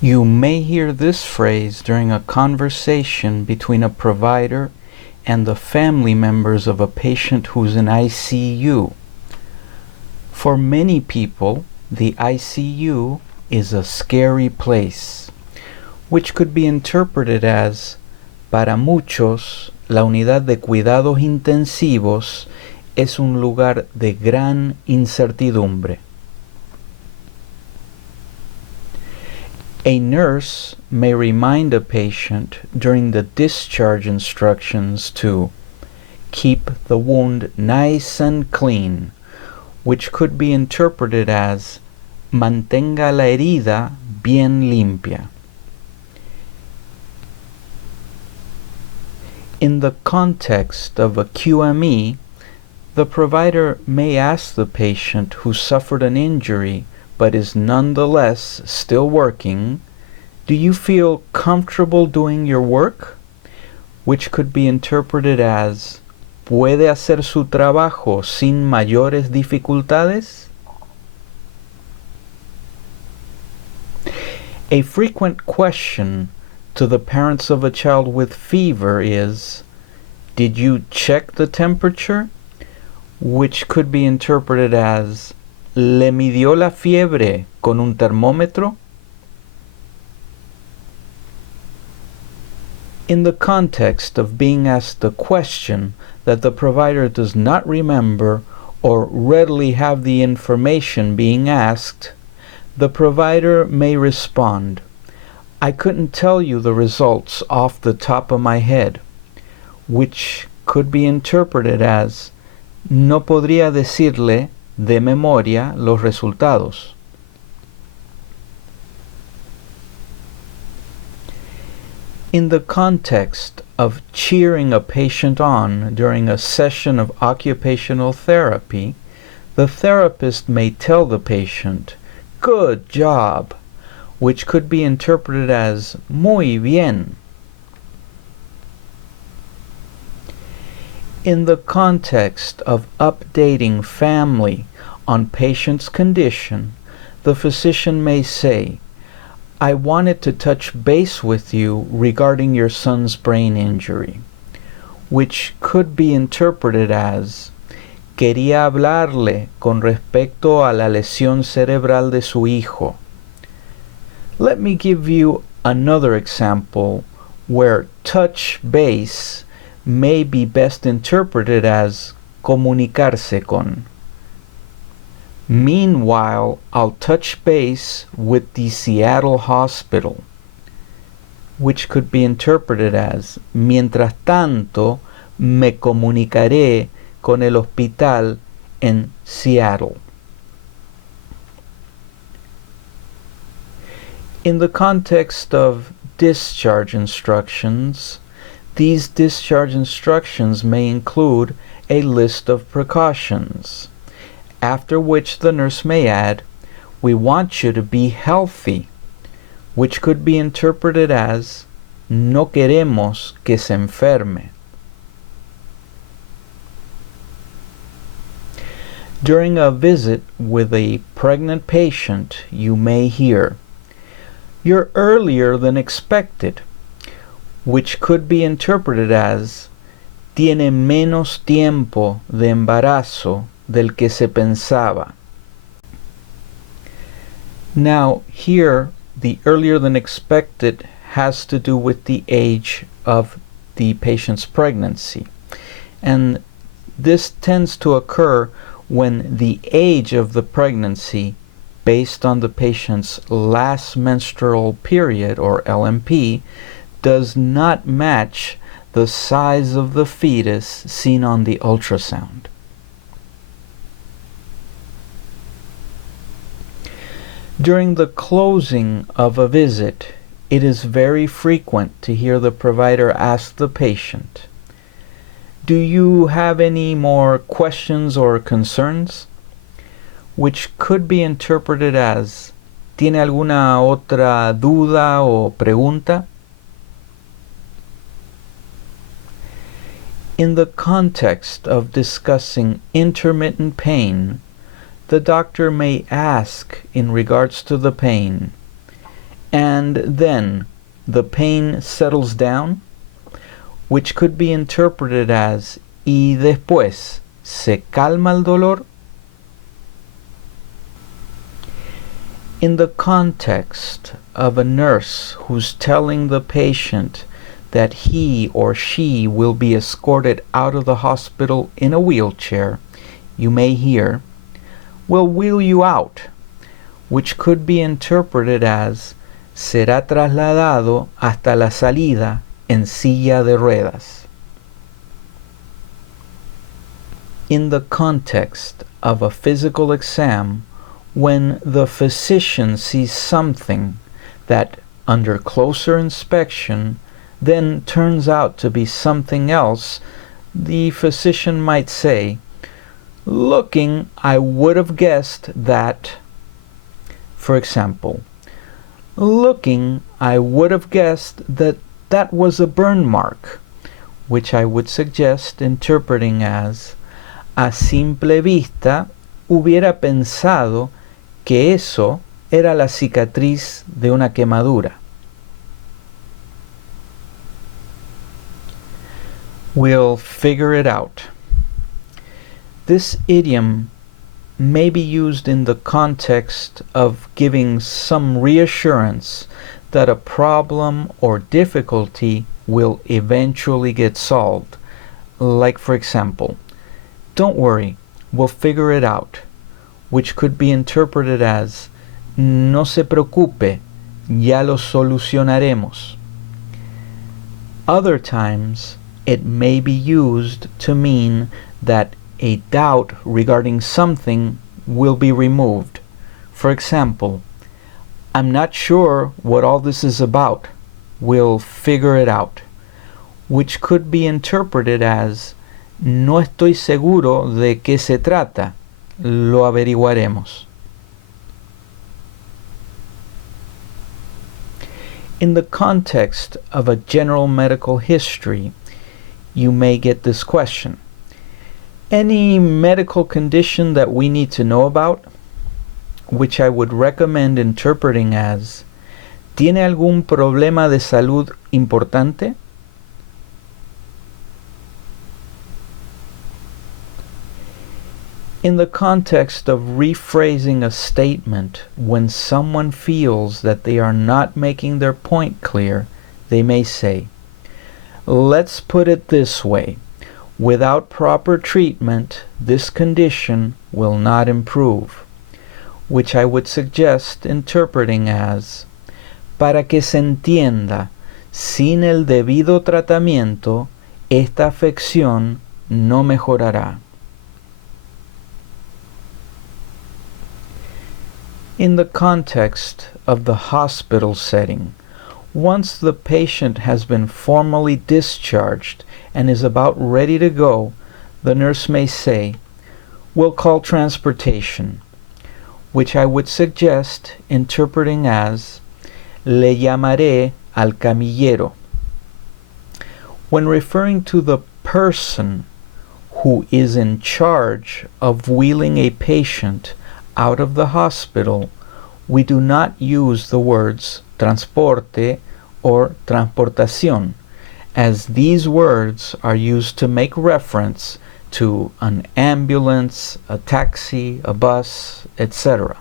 You may hear this phrase during a conversation between a provider and the family members of a patient who's in ICU. For many people, the ICU is a scary place, which could be interpreted as, para muchos, la unidad de cuidados intensivos es un lugar de gran incertidumbre. A nurse may remind a patient during the discharge instructions to keep the wound nice and clean, which could be interpreted as mantenga la herida bien limpia. In the context of a QME, the provider may ask the patient who suffered an injury but is nonetheless still working, "Do you feel comfortable doing your work?" Which could be interpreted as, ¿puede hacer su trabajo sin mayores dificultades? A frequent question to the parents of a child with fever is, "Did you check the temperature?" Which could be interpreted as, ¿le midió la fiebre con un termómetro? In the context of being asked a question that the provider does not remember or readily have the information being asked, the provider may respond, "I couldn't tell you the results off the top of my head," which could be interpreted as, "No podría decirle de memoria los resultados." In the context of cheering a patient on during a session of occupational therapy, the therapist may tell the patient, "Good job," which could be interpreted as muy bien. In the context of updating family on patient's condition, the physician may say, "I wanted to touch base with you regarding your son's brain injury," which could be interpreted as, "Quería hablarle con respecto a la lesión cerebral de su hijo." Let me give you another example where touch base may be best interpreted as comunicarse con. "Meanwhile, I'll touch base with the Seattle hospital," which could be interpreted as, "Mientras tanto, me comunicaré con el hospital en Seattle." In the context of discharge instructions, these discharge instructions may include a list of precautions, after which the nurse may add, "We want you to be healthy," which could be interpreted as, "No queremos que se enferme." During a visit with a pregnant patient, you may hear, "You're earlier than expected," which could be interpreted as, "Tiene menos tiempo de embarazo del que se pensaba." Now, here, the earlier than expected has to do with the age of the patient's pregnancy. And this tends to occur when the age of the pregnancy, based on the patient's last menstrual period, or LMP, does not match the size of the fetus seen on the ultrasound. During the closing of a visit, it is very frequent to hear the provider ask the patient, "Do you have any more questions or concerns?" which could be interpreted as, "¿Tiene alguna otra duda o pregunta?" In the context of discussing intermittent pain, the doctor may ask in regards to the pain, and then the pain settles down, which could be interpreted as y después se calma el dolor. In the context of a nurse who's telling the patient that he or she will be escorted out of the hospital in a wheelchair, you may hear, "We'll wheel you out," which could be interpreted as será trasladado hasta la salida en silla de ruedas. In the context of a physical exam, when the physician sees something that, under closer inspection, then turns out to be something else, the physician might say, "Looking, I would have guessed that," for example, "Looking, I would have guessed that that was a burn mark," which I would suggest interpreting as, "A simple vista hubiera pensado que eso era la cicatriz de una quemadura." We'll figure it out. This idiom may be used in the context of giving some reassurance that a problem or difficulty will eventually get solved. Like, for example, "Don't worry, we'll figure it out," which could be interpreted as, "No se preocupe, ya lo solucionaremos." Other times, it may be used to mean that a doubt regarding something will be removed. For example, "I'm not sure what all this is about. We'll figure it out," which could be interpreted as, "No estoy seguro de qué se trata. Lo averiguaremos." In the context of a general medical history, you may get this question: "Any medical condition that we need to know about?" which I would recommend interpreting as, "¿Tiene algún problema de salud importante?" In the context of rephrasing a statement when someone feels that they are not making their point clear, they may say, "Let's put it this way. Without proper treatment, this condition will not improve," which I would suggest interpreting as, "Para que se entienda, sin el debido tratamiento, esta afección no mejorará." In the context of the hospital setting, once the patient has been formally discharged and is about ready to go, the nurse may say, "We'll call transportation," which I would suggest interpreting as, "Le llamaré al camillero." When referring to the person who is in charge of wheeling a patient out of the hospital, we do not use the words transporte or transportación, as these words are used to make reference to an ambulance, a taxi, a bus, etc.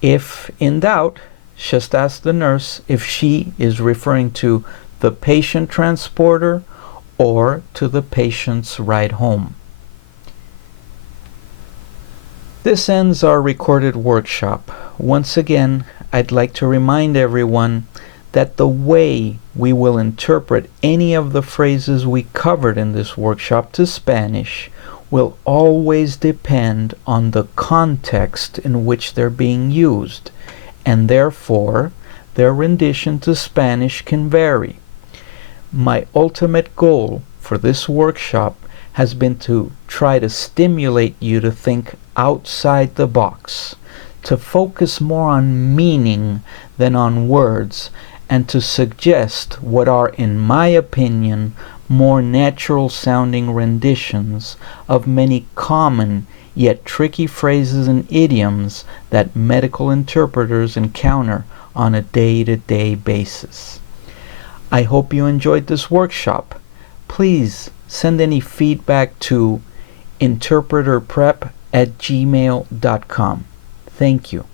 If in doubt, just ask the nurse if she is referring to the patient transporter or to the patient's ride home. This ends our recorded workshop. Once again, I'd like to remind everyone that the way we will interpret any of the phrases we covered in this workshop to Spanish will always depend on the context in which they're being used, and therefore their rendition to Spanish can vary. My ultimate goal for this workshop has been to try to stimulate you to think outside the box, to focus more on meaning than on words, and to suggest what are, in my opinion, more natural sounding renditions of many common yet tricky phrases and idioms that medical interpreters encounter on a day-to-day basis. I hope you enjoyed this workshop. Please send any feedback to interpreterprep@gmail.com. Thank you.